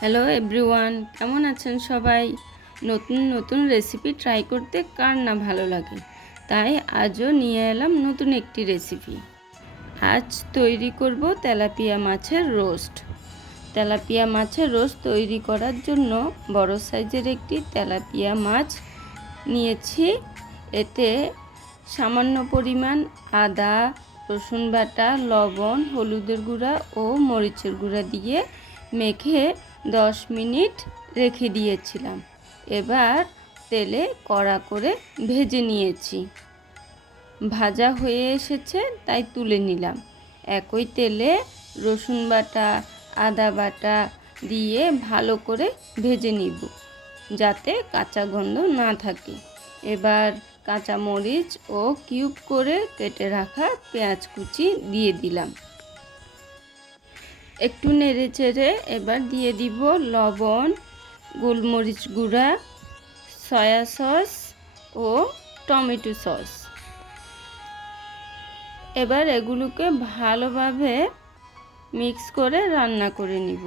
Hello everyone কেমন আছেন সবাই? নতুন নতুন রেসিপি ট্রাই করতে কার না ভালো লাগে? তাই আজও নিয়ে এলাম নতুন একটি রেসিপি আজ তৈরি করব তেলাপিয়া মাছের রোস্ট তেলাপিয়া মাছের রোস্ট তৈরি করার জন্য বড় সাইজের একটি তেলাপিয়া মাছ নিয়েছি। এতে সামান্য পরিমাণ আদা, রসুন বাটা, লবণ, হলুদের গুঁড়া ও মরিচের গুঁড়া দিয়ে মেখে দশ মিনিট রেখে দিয়েছিলাম। এবার তেলে কড়া করে ভেজে নিয়েছি। ভাজা হয়ে এসেছে, তাই তুলে নিলাম। একই তেলে রসুন বাটা, আদা বাটা দিয়ে ভালো করে ভেজে নিব, যাতে কাঁচা গন্ধ না থাকে। এবার কাঁচা মরিচ ও কিউব করে কেটে রাখা পেঁয়াজ কুচি দিয়ে দিলাম। একটু নেড়ে চেড়ে এবার দিয়ে দিব লবণ, গোলমরিচ গুঁড়া, সয়া সস ও টমেটো সস। এবার এগুলোকে ভালোভাবে মিক্স করে রান্না করে নিব।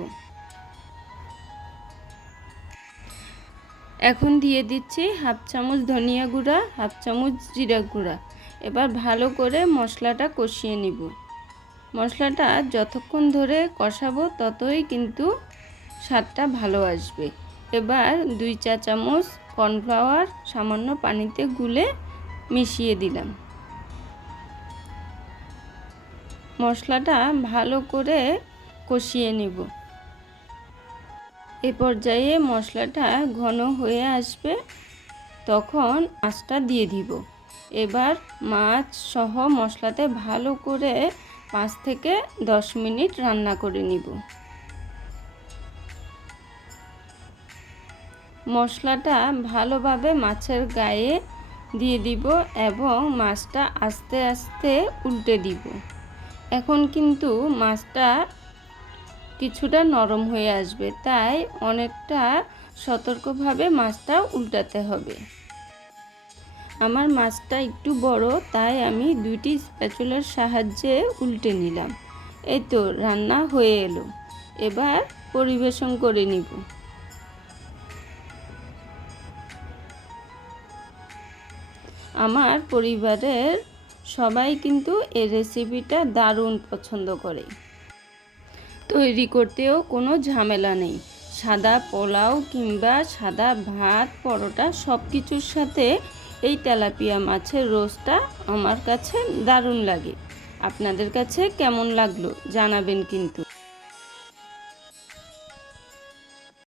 এখন দিয়ে দিচ্ছি হাফ চামচ ধনিয়া গুঁড়া, হাফ চামচ জিরা গুঁড়া। এবার ভালো করে মশলাটা কষিয়ে নিব। মশলাটা যতক্ষণ ধরে কষাবো ততই কিন্তু স্বাদটা ভালো আসবে। এবার দুই চা চামচ কর্নফ্লাওয়ার সামান্য পানিতে গুলে মিশিয়ে দিলাম। মশলাটা ভালো করে কষিয়ে নেব। এ পর্যায়ে মশলাটা ঘন হয়ে আসবে তখন মাছটা দিয়ে দিব। এবার মাছ সহ মশলাতে ভালো করে পাঁচ থেকে দশ মিনিট রান্না করে নিব। মশলাটা ভালোভাবে মাছের গায়ে দিয়ে দিব এবং মাছটা আস্তে আস্তে উল্টে দিব। এখন কিন্তু মাছটা কিছুটা নরম হয়ে আসবে, তাই অনেকটা সতর্কভাবে মাছটা উল্টাতে হবে। আমার মাছটা একটু বড়, তাই আমি দুইটি স্প্যাচুলার সাহায্যে উল্টে নিলাম। এই তো, রান্না হয়ে এলো। এবার পরিবেশন করে নিব। আমার পরিবারের সবাই কিন্তু এই রেসিপিটা দারুণ পছন্দ করে। তৈরি করতেও কোনো ঝামেলা নেই। সাদা পোলাও কিংবা সাদা ভাত, পরোটা সব কিছুর সাথে এই তেলাপিয়া মাছের রোস্টটা আমার কাছে দারুণ লাগে। আপনাদের কাছে কেমন লাগল জানাবেন কিন্তু।